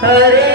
Hare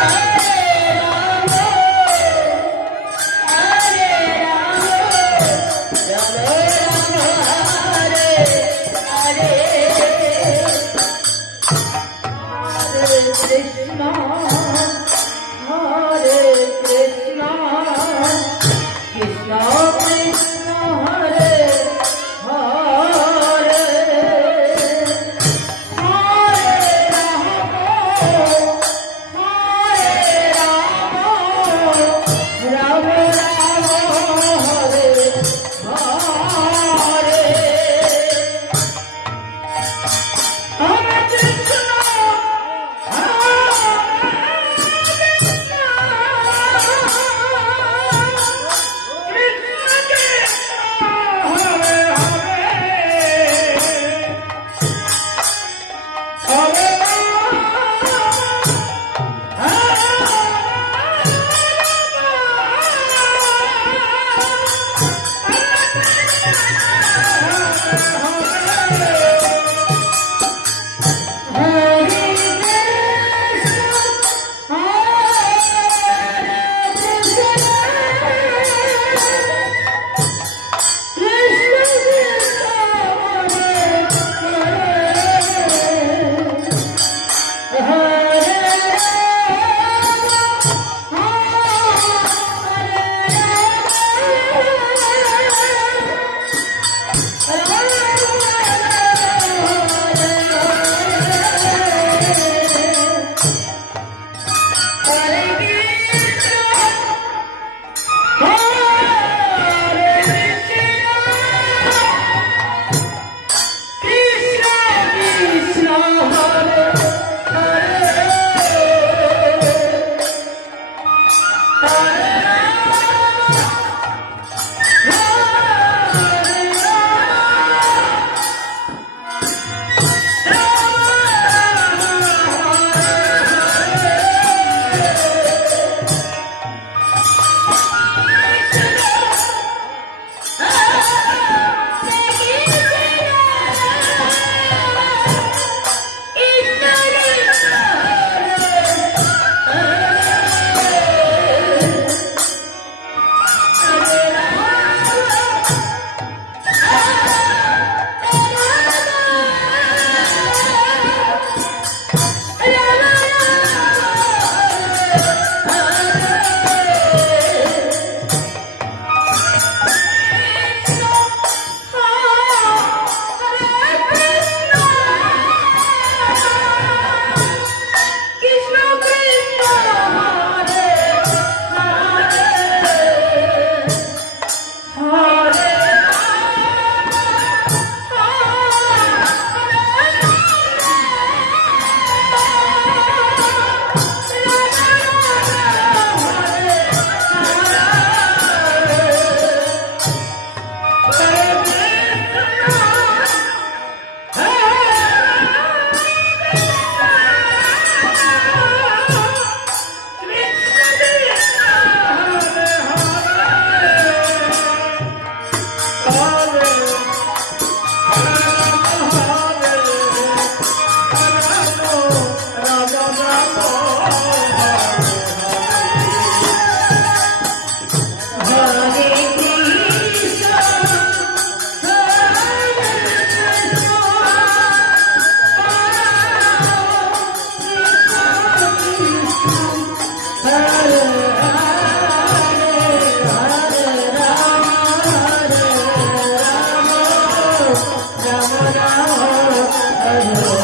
Krishna, Hare